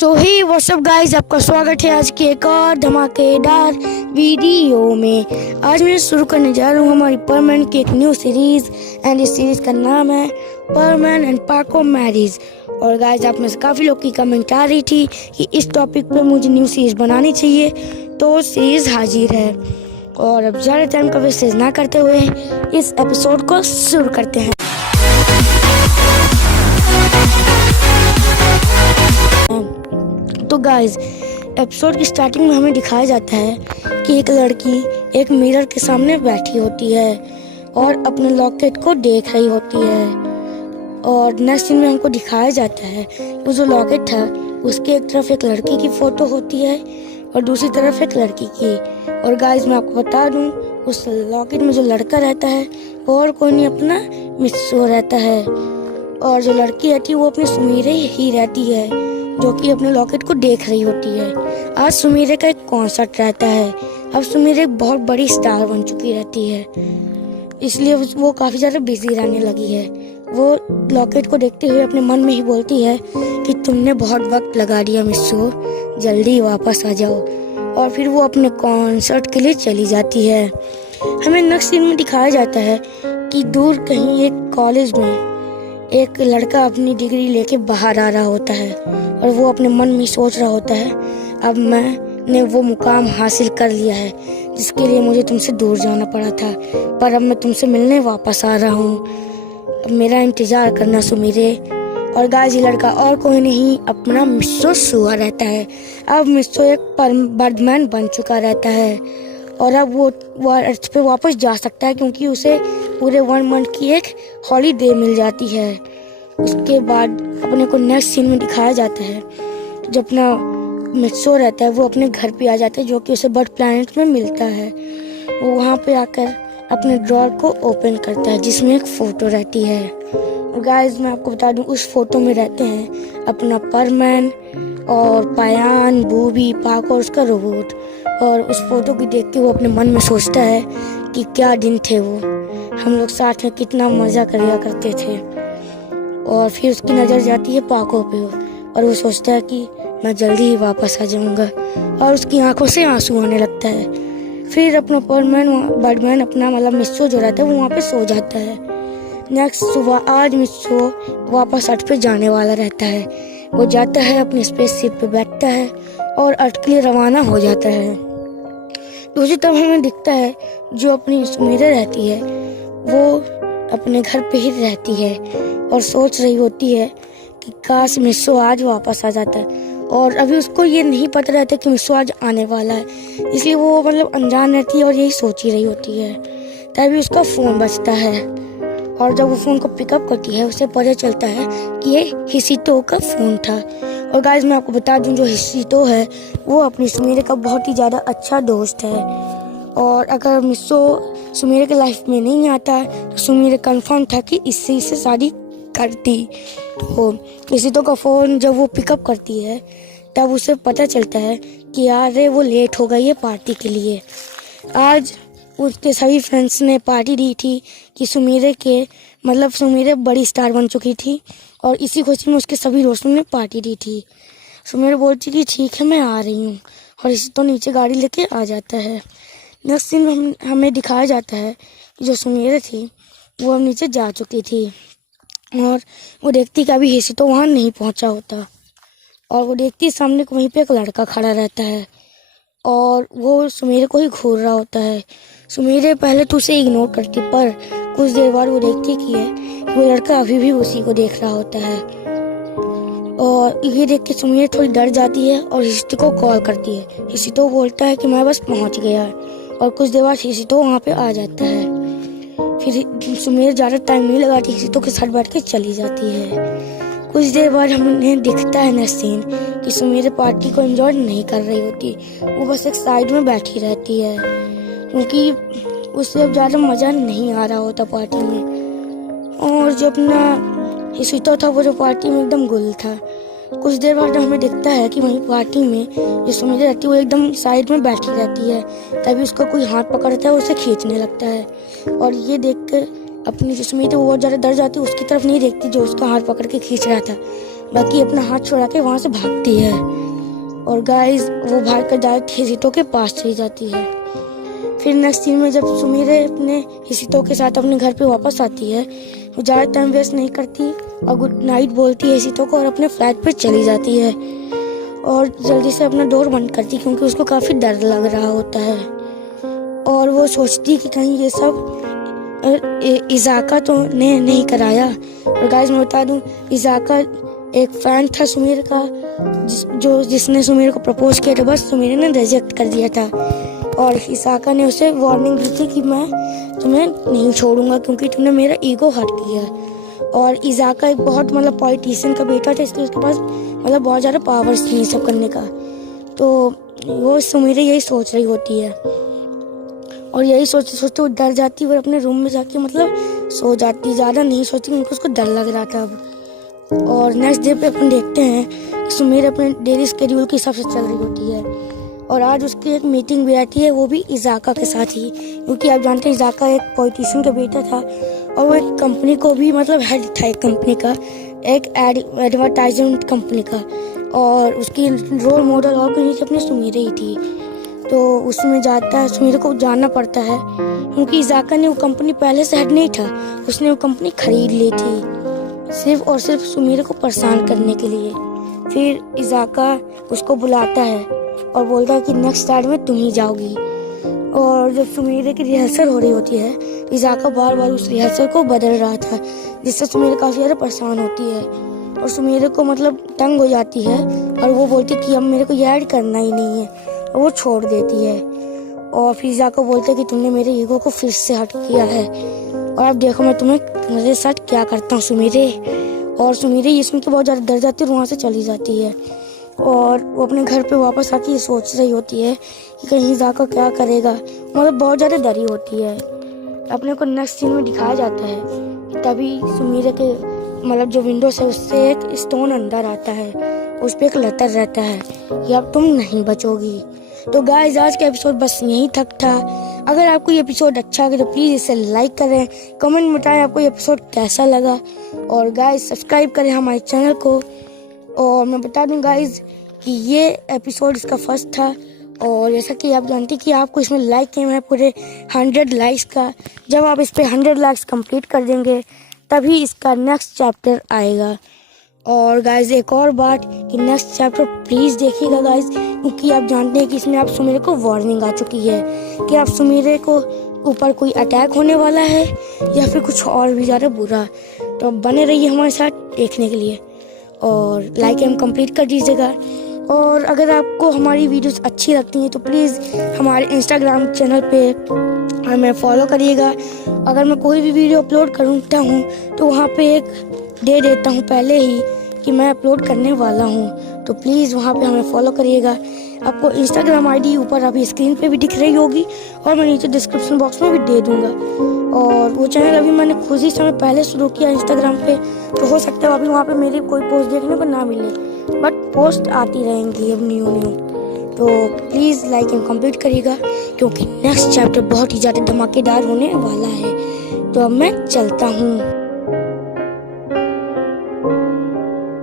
सो हे WhatsApp guys, आपका स्वागत है आज की एक और धमाकेदार वीडियो में। आज मैं शुरू करने जा रहा हूँ हमारी परमैन की एक न्यू सीरीज एंड इस सीरीज का नाम है परमैन एंड पाको मैरिज। और गाइस, आप में से काफ़ी लोग की कमेंट आ रही थी कि इस टॉपिक पे मुझे न्यू सीरीज बनानी चाहिए, तो सीरीज हाजिर है। और अब ज़्यादा टाइम का वेस्टेज ना करते हुए इस एपिसोड को शुरू करते हैं। तो गाइस, एपिसोड की स्टार्टिंग में हमें दिखाया जाता है कि एक लड़की एक मिरर के सामने बैठी होती है और अपने लॉकेट को देख रही होती है। और नेक्स्ट सीन में हमको दिखाया जाता है वो जो लॉकेट था उसके एक तरफ एक लड़की की फोटो होती है और दूसरी तरफ एक लड़की की। और गाइस, मैं आपको बता दूं, उस लॉकेट में जो लड़का रहता है वो और कोई नहीं, अपना मित्सो रहता है। और जो लड़की रहती है वो अपनी सुमीरे ही रहती है जो कि अपने लॉकेट को देख रही होती है। आज सुमीरे का एक कॉन्सर्ट रहता है। अब सुमीरे एक बहुत बड़ी स्टार बन चुकी रहती है, इसलिए वो काफ़ी ज़्यादा बिजी रहने लगी है। वो लॉकेट को देखते हुए अपने मन में ही बोलती है कि तुमने बहुत वक्त लगा दिया मिस्सो, जल्दी वापस आ जाओ। और फिर वो अपने कॉन्सर्ट के लिए चली जाती है। हमें नेक्स्ट सीन में दिखाया जाता है कि दूर कहीं एक कॉलेज में एक लड़का अपनी डिग्री लेके बाहर आ रहा होता है और वो अपने मन में सोच रहा होता है, अब मैंने वो मुकाम हासिल कर लिया है जिसके लिए मुझे तुमसे दूर जाना पड़ा था, पर अब मैं तुमसे मिलने वापस आ रहा हूँ, मेरा इंतजार करना सुमीरे। और गाइस, ये लड़का और कोई नहीं, अपना मिस्सो सुआ रहता है। अब मिस्सो एक बर्डमैन बन चुका रहता है और अब वो अर्थ पे वापस जा सकता है क्योंकि उसे पूरे 1 मंथ की एक हॉलीडे मिल जाती है। उसके बाद अपने को नेक्स्ट सीन में दिखाया जाता है जब अपना मित्सो रहता है वो अपने घर पे आ जाता है जो कि उसे बर्ड प्लैनेट में मिलता है। वो वहाँ पे आकर अपने ड्रॉर को ओपन करता है जिसमें एक फ़ोटो रहती है। और गाइस, मैं आपको बता दूं, उस फोटो में रहते हैं अपना परमैन और पायान, बूबी, पाको और उसका रोबोट। और उस फोटो को देख के वो अपने मन में सोचता है कि क्या दिन थे वो, हम लोग साथ में कितना मज़ा किया करते थे। और फिर उसकी नज़र जाती है पाको पे और वो सोचता है कि मैं जल्दी ही वापस आ जाऊंगा और उसकी आंखों से आंसू आने लगता है। फिर अपना बर्डमैन अपना मतलब मिस्सो जो रहता है वो वहाँ पे सो जाता है। नेक्स्ट सुबह आज मिस्सो वापस अर्थ पे जाने वाला रहता है। वो जाता है अपनी स्पेसशिप पे बैठता है और अर्थ के लिए रवाना हो जाता है। दूसरी तरफ हमें दिखता है जो अपनी सुमीरे रहती है वो अपने घर पे ही रहती है और सोच रही होती है कि काश मिस्सो आज वापस आ जाता है। और अभी उसको ये नहीं पता रहता कि मिस्सो आज आने वाला है, इसलिए वो मतलब अनजान रहती है और यही सोच ही रही होती है। तभी उसका फ़ोन बजता है और जब वो फ़ोन को पिकअप करती है उसे पता चलता है कि ये हिसितो का फ़ोन था। और गाइस, मैं आपको बता दूं, जो हिसितो है वो अपनी सुमीरे का बहुत ही ज़्यादा अच्छा दोस्त है। और अगर मिस्सो सुमीरे के लाइफ में नहीं आता तो सुमीरे कंफर्म था कि इससे इसे शादी करती। तो हिसितो का फ़ोन जब वो पिकअप करती है तब उसे पता चलता है कि यार वो लेट हो गई है पार्टी के लिए। आज उसके सभी फ्रेंड्स ने पार्टी दी थी कि सुमीरे बड़ी स्टार बन चुकी थी और इसी खुशी में उसके सभी दोस्तों ने पार्टी दी थी। सुमीरे बोलती कि ठीक है, मैं आ रही हूँ, और इसी तो नीचे गाड़ी लेके आ जाता है। नेक्स्ट सीन में हमें दिखाया जाता है कि जो सुमीरे थी वो अब नीचे जा चुकी थी और वो देखती कि अभी हिसी तो वहाँ नहीं पहुँचा होता। और वो देखती सामने वहीं पे एक लड़का खड़ा रहता है और वो सुमीरे को ही घूर रहा होता है। सुमीरे पहले तो उसे इग्नोर करती, पर कुछ देर बाद वो देखती कि वो लड़का अभी भी उसी को देख रहा होता है। और ये देख के सुमीरे थोड़ी डर जाती है और हिसितो को कॉल करती है। हिसितो बोलता है कि मैं बस पहुंच गया, और कुछ देर बाद हिसितो वहाँ पे आ जाता है। फिर सुमीरे ज़्यादा टाइम नहीं लगाती, हिसितो के साथ बैठ के चली जाती है। कुछ देर बाद हमें दिखता है नेक्स्ट सीन कि सुमीरे पार्टी को एंजॉय नहीं कर रही होती, वो बस एक साइड में बैठी रहती है क्योंकि उससे अब ज़्यादा मज़ा नहीं आ रहा होता पार्टी में। और जो अपना हिसितो था वो जो पार्टी में एकदम गुल था। कुछ देर बाद हमें दिखता है कि वहीं पार्टी में जो सुमीरे रहती है वो एकदम साइड में बैठी रहती है। तभी उसका कोई हाथ पकड़ता है, उसे खींचने लगता है। और ये देख कर अपनी जो सुमीरे वो बहुत ज़्यादा डर जाती है, उसकी तरफ नहीं देखती जो उसका हाथ पकड़ के खींच रहा था। बाकी अपना हाथ छुड़ा के वहाँ से भागती है। और गाइस वो भाग कर डायरेक्ट हिसितो के पास चली जाती है। फिर नेक्स्ट सीन में जब सुमिरे अपने हिसितो के साथ अपने घर पे वापस आती है, वो ज़्यादा टाइम वेस्ट नहीं करती और गुड नाइट बोलती है हिसितो को और अपने फ्लैट पे चली जाती है और जल्दी से अपना डोर बंद करती क्योंकि उसको काफ़ी डर लग रहा होता है। और वो सोचती कि कहीं ये सब इज़ाका तो ने नहीं कराया। और गाइस मैं बता दूं, इज़ाका एक फैन था सुमिर का जिसने सुमिर को प्रपोज किया था, बस सुमिर ने रिजेक्ट कर दिया था। और इज़ाका ने उसे वार्निंग दी थी कि मैं तुम्हें नहीं छोड़ूंगा क्योंकि तुमने मेरा ईगो हर्ट किया। और इज़ाका एक बहुत पॉलिटिशियन का बेटा था, इसलिए उसके पास बहुत ज़्यादा पावर्स थी ये सब करने का। तो वो सुमिरे यही सोच रही होती है और यही सोचते सोचते वो डर जाती है और अपने रूम में जाके सो जाती, ज़्यादा नहीं सोचती क्योंकि उसको डर लग रहा था अब। और नेक्स्ट डे पे अपन देखते हैं कि सुमिर अपने डेली स्केड्यूल के हिसाब से चल रही होती है और आज उसकी एक मीटिंग भी आती है, वो भी इज़ाका के साथ ही, क्योंकि आप जानते हैं इज़ाका एक पॉलिटिशियन का बेटा था और वो एक कंपनी को भी हेड था, एक कंपनी का, एक एडवर्टाइजमेंट कंपनी का, और उसकी रोल मॉडल और कोई नहीं थी, अपनी सुमिरे ही थी। तो उसमें जाता है, सुमिरे को जाना पड़ता है क्योंकि इज़ाका ने वो कंपनी पहले से हेड नहीं था, उसने वो कंपनी खरीद ली थी सिर्फ और सिर्फ सुमिरे को परेशान करने के लिए। फिर इज़ाका उसको बुलाता है और बोलता है कि नेक्स्ट स्टार्ट में तुम ही जाओगी। और जब सुमिरे की रिहर्सल हो रही होती है, इज़ाका बार बार उस रिहर्सल को बदल रहा था जिससे सुमिरे काफ़ी ज़्यादा परेशान होती है और सुमिरे को तंग हो जाती है और वो बोलती है कि अब मेरे को ये ऐड करना ही नहीं है और वो छोड़ देती है। और फिर इज़ाका बोलता है कि तुमने मेरे ईगो को फिर से हर्ट किया है और अब देखो मैं तुम्हारे साथ क्या करता हूँ सुमिरे। और सुमिरे ये सुन के बहुत ज़्यादा डर जाती है और वहाँ से चली जाती है और वो अपने घर पे वापस आके ये सोच रही होती है कि कहीं इज़ाका क्या करेगा, बहुत ज़्यादा डरी होती है। अपने को नेक्स्ट सीन में दिखाया जाता है कि तभी सुमिरे के जो विंडो से उससे एक स्टोन अंदर आता है, उस पर एक लेटर रहता है कि अब तुम नहीं बचोगी। तो गाइस आज का एपिसोड बस यहीं तक था। अगर आपको ये एपिसोड अच्छा लगे तो प्लीज़ इसे लाइक करें, कमेंट में बताएं आपको ये एपिसोड कैसा लगा और गाइस सब्सक्राइब करें हमारे चैनल को। और मैं बता दूं गाइस कि ये एपिसोड इसका फर्स्ट था और जैसा कि आप जानते हैं कि आपको इसमें लाइक एम है पूरे 100 लाइक्स का। जब आप इस पे 100 लाइक्स कंप्लीट कर देंगे तभी इसका नेक्स्ट चैप्टर आएगा। और गाइस एक और बात कि नेक्स्ट चैप्टर प्लीज़ देखिएगा गाइस, क्योंकि आप जानते हैं कि इसमें आप सुमिरे को वार्निंग आ चुकी है कि आप सुमिरे को ऊपर कोई अटैक होने वाला है या फिर कुछ और भी ज़्यादा बुरा। तो बने रहिए हमारे साथ देखने के लिए और लाइक एम कंप्लीट कर दीजिएगा। और अगर आपको हमारी वीडियोस अच्छी लगती हैं तो प्लीज़ हमारे इंस्टाग्राम चैनल पे हमें फॉलो करिएगा। अगर मैं कोई भी वीडियो अपलोड करता हूँ तो वहाँ पे एक दे देता हूँ पहले ही कि मैं अपलोड करने वाला हूँ, तो प्लीज़ वहाँ पे हमें फॉलो करिएगा। आपको इंस्टाग्राम आईडी ऊपर अभी स्क्रीन पे भी दिख रही होगी और मैं नीचे डिस्क्रिप्शन बॉक्स में भी दे दूँगा। और वो चैनल अभी मैंने खुद ही समय पहले शुरू किया इंस्टाग्राम पे, तो हो सकता है अभी वहाँ पे मेरी कोई पोस्ट देखने को ना मिले, बट पोस्ट आती रहेंगी अब न्यू। तो प्लीज़ लाइक एंड कंप्लीट करिएगा क्योंकि नेक्स्ट चैप्टर बहुत ही ज़्यादा धमाकेदार होने वाला है। तो अब मैं चलता हूँ।